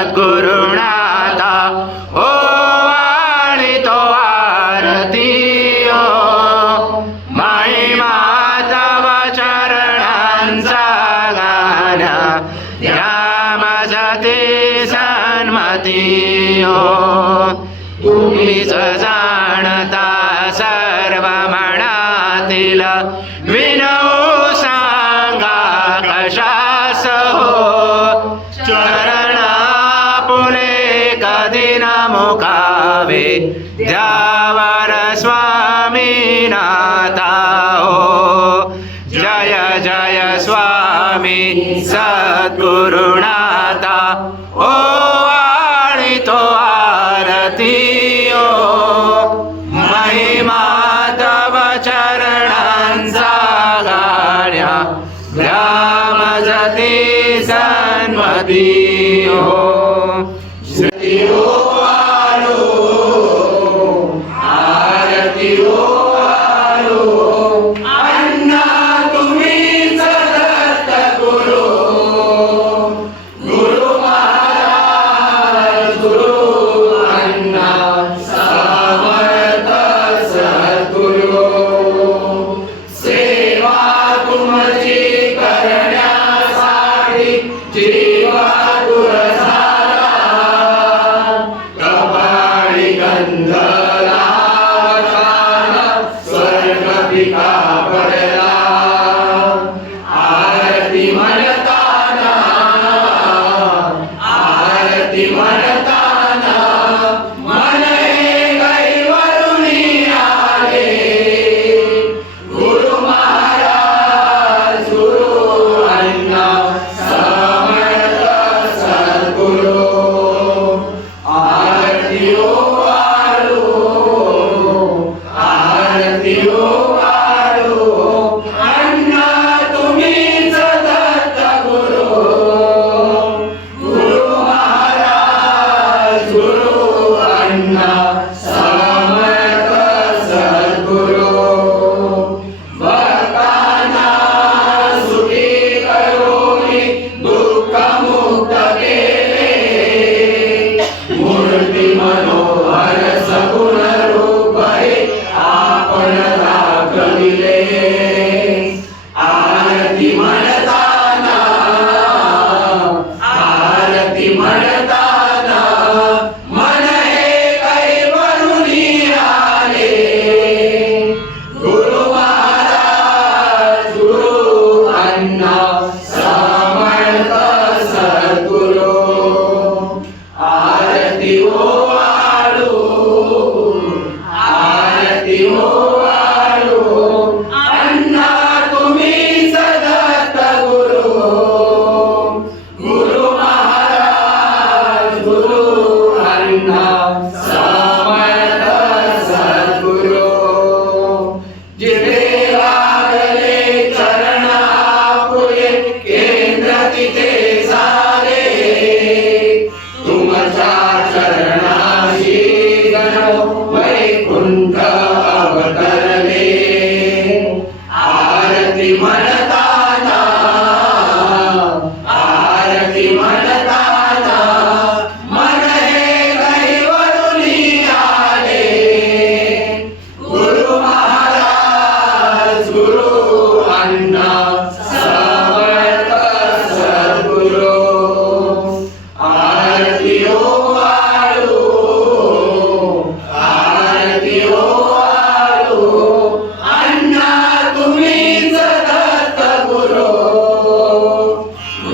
सद्गुरुनाथा ओवाळी तो आरती ओ महिमा तव चरणांचा गाण्या द्या माझे सन्मती ओ तुम्हीच जाणता सर्व मनातील विनवू सांगा कशास हो चरणा पुले कधी न मुकावे द्यावर स्वामी नाथा हो जय जय स्वामी सद्गुरुनाथा ओ वाळी तो आरती ओ महिमा तव चरणांचा गाण्या ग्रामजती सन्मती हो श्री हो आलो आरती हो आलो अण्णा तुम्हीच दत्त गुरु गुरु महाराज गुरु अण्णा समर्थ सद्गुरु सेवा तुमची करण्यासाठी जीवा तुरसाला कपाळी गंध लावताना स्वर्ग पिका पडला आरती म्हणताना मन हे कैवरुनी आले गुरु महाराज गुरु अण्णा समर्थ सद्गुरु आरती हो आलो अण्णा तुम्हीच दत्त गुरु गुरु महाराज गुरु अण्णा समर्थ सद्गुरु भक्तांना सुखी करोनी दुःख मुक्त केले मूर्ती मनोहर सगुण रूप हे आपण दाखविले आरती म्हणताना मन हे कैवरुनी आले गुरु महाराज गुरु अण्णा समर्थ सद्गुरु आरती हो आलो अण्णा तुम्हीच दत्त गुरु गुरु महाराज गुरु अण्णा समर्थ सद्गुरु जिथे लागले चरण आपुले केंद्र तिथे झाले तुमच्या चरणाशी गण वैकुंठ अवतरले आरती म्हणताना मन हे कैवरुनी आले गुरु महाराज गुरु अण्णा समर्थ सद्गुरु आरती हो आलो अण्णा तुम्हीच दत्त गुरु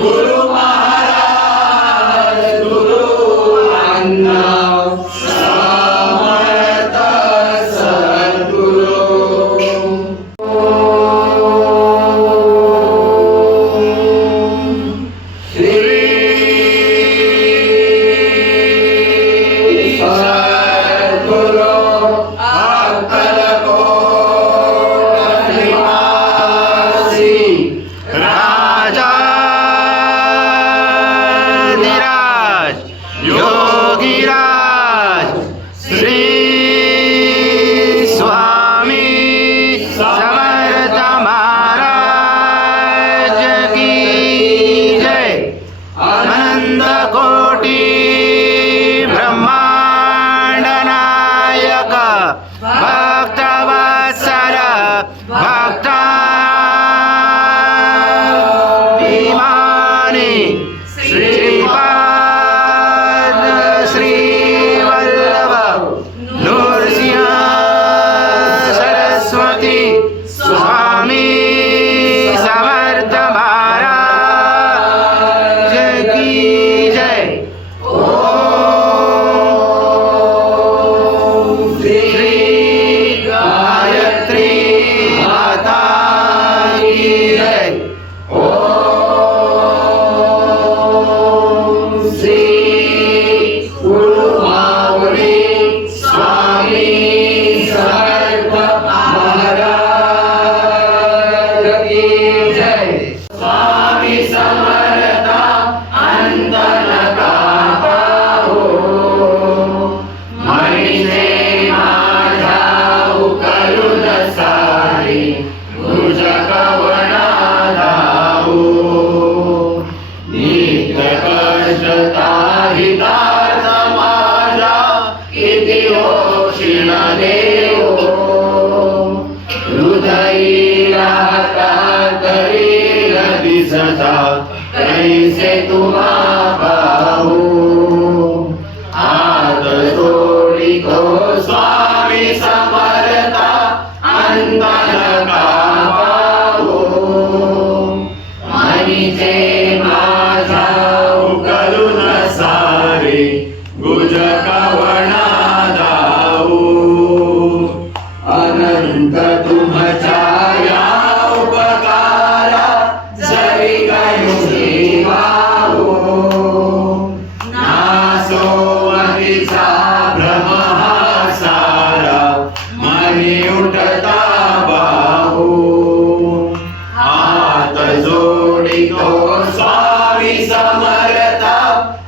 गुरु महाराज गुरु अण्णा समर्थ सद्गुरु श्री सद्गुरु अक्कलकोट निवासी राजाधिराज योगीराज श्री स्वामी समर्थ महाराज की जय आनंद कोटी श्री गुरुमाऊली स्वामी समर्थ महाराज की जय। स्वामी समर्थ अंत नका पाहो, म्हणजे माझ्या उकलून सारी भुज कवणा धावो। नित्य कष्टता हिताचा माझा किती क्षीण देवो। हृदयी राहता तरी न दिसता कैसे तुम्हा पाहू। हात जोडितो स्वामी समर्था अंत नका पाहू। मनीचे माझा उकलून सारे गुज कवणा धावो। अनंत तुमच्या या उपकारा जरी कयुगी वाहो। नासो मनीचा भ्रम हा सारा मनी उठता बाहू। हात जोडितो स्वामी समर्था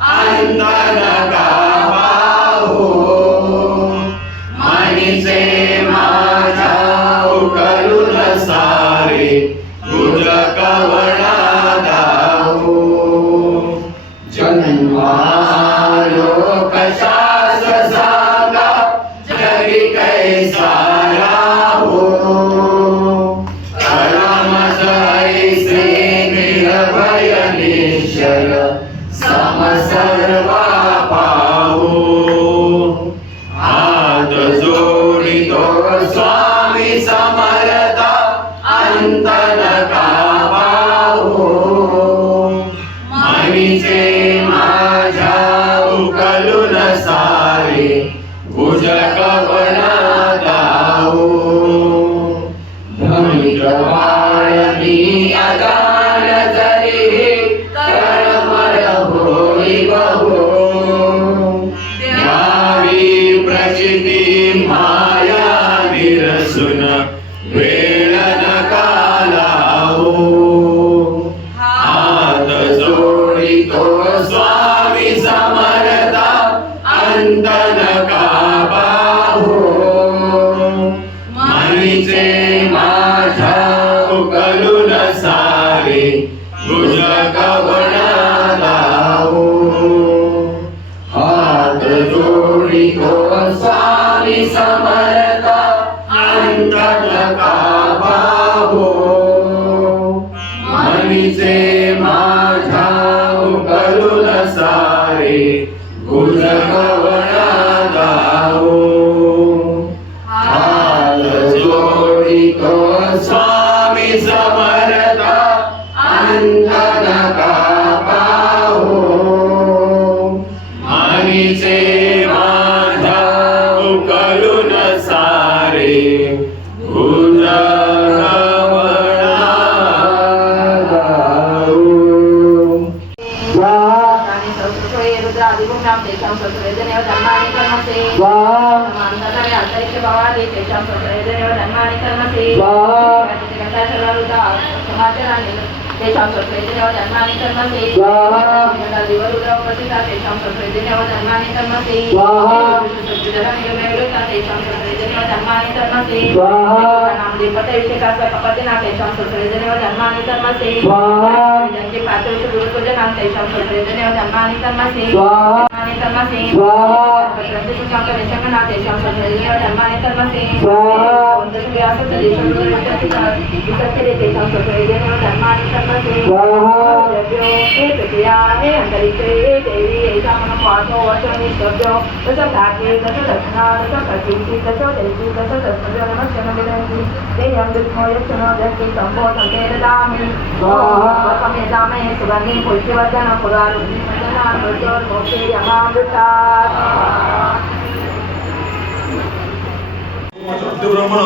अंत नका पाहू। मनीचे माझ्या उकलून सारे गुज कवणा धावो। जन्मालो कशास सांगा जगी कैसा राहो। परमस ऐसे निर्भय निश्चय समसर्वा पाहो। हात जोडितो स्वामी समर्था अंत नका पाहो। मनीचे माझ्या उकलून सारे भुज कवणा धावो। धनिकवाळी अगान जरी तळमळ होई बहो। द्यावी प्रचिती माया निरसुन वेळ नका लावो। हात जोडितो स्वामी समर्था अंत नका पाहू। मनीचे माझ्या उकलून सारे भुज कवणा धावो। हात जोडितो स्वामी समर्था अंत नका पाहू। मनीचे माझ्या उकलून सारे भुज कवणा धावो। हात जोडितो स्वामी समर्था अंत नका पाहू। मनीचे माझ्या उकलून सारे भुज कवणा धावो। आणि संस्कृतोय रुद्रादिगुणां तेषां संस्कृतेनैव धर्माणि कर्मसे। समान्तरे अन्तरिक्ष भवानि तेषां संस्कृतेनैव धर्माणि कर्मसे। समाचराणि तेषां संस्कृतेनैव धर्माणि कर्मसे। दिवरुद्रा उपस्थिता तेषां संस्कृतेनैव धर्माणि कर्मसे। तेषां संस्कृतेनैव धर्माणि कर्मसे। नामदेवतेभिषेकास्य कपतिना तेषां संस्कृतेनैव धर्माणि कर्मसे। ज्यांचे पात्रविष गुरुपूजनां तेषां संस्कृतेनैव धर्माणि कर्मसे। धर्माणि कर्मसे। प्रतिष्ठांक देशंगना तेषां संस्कृतेनैव धर्माणि कर्मसे। वंदसुव्यासत देशंगुरुविचक्षिते तेषां संस्कृतेनैव धर्माणि कर्मसे। हे पृथिव्या हे अंतरिक्षे हे देवी एषा मनो वाचो वचो निष्ठभ्यो तस भाग्ये तस दर्शना तस प्रतीति तस देवी तस तस्मयो नमस्ते नमिदन्ति तेयं विष्णो यक्षणो व्यक्ति सम्भो संकेतदामि वकमेदामहे सुगन्धिं पुष्टिवर्धनं पुरारुग्निवर्धनं मृत्योर्मोक्षे यमामृतात्। ब्रह्मण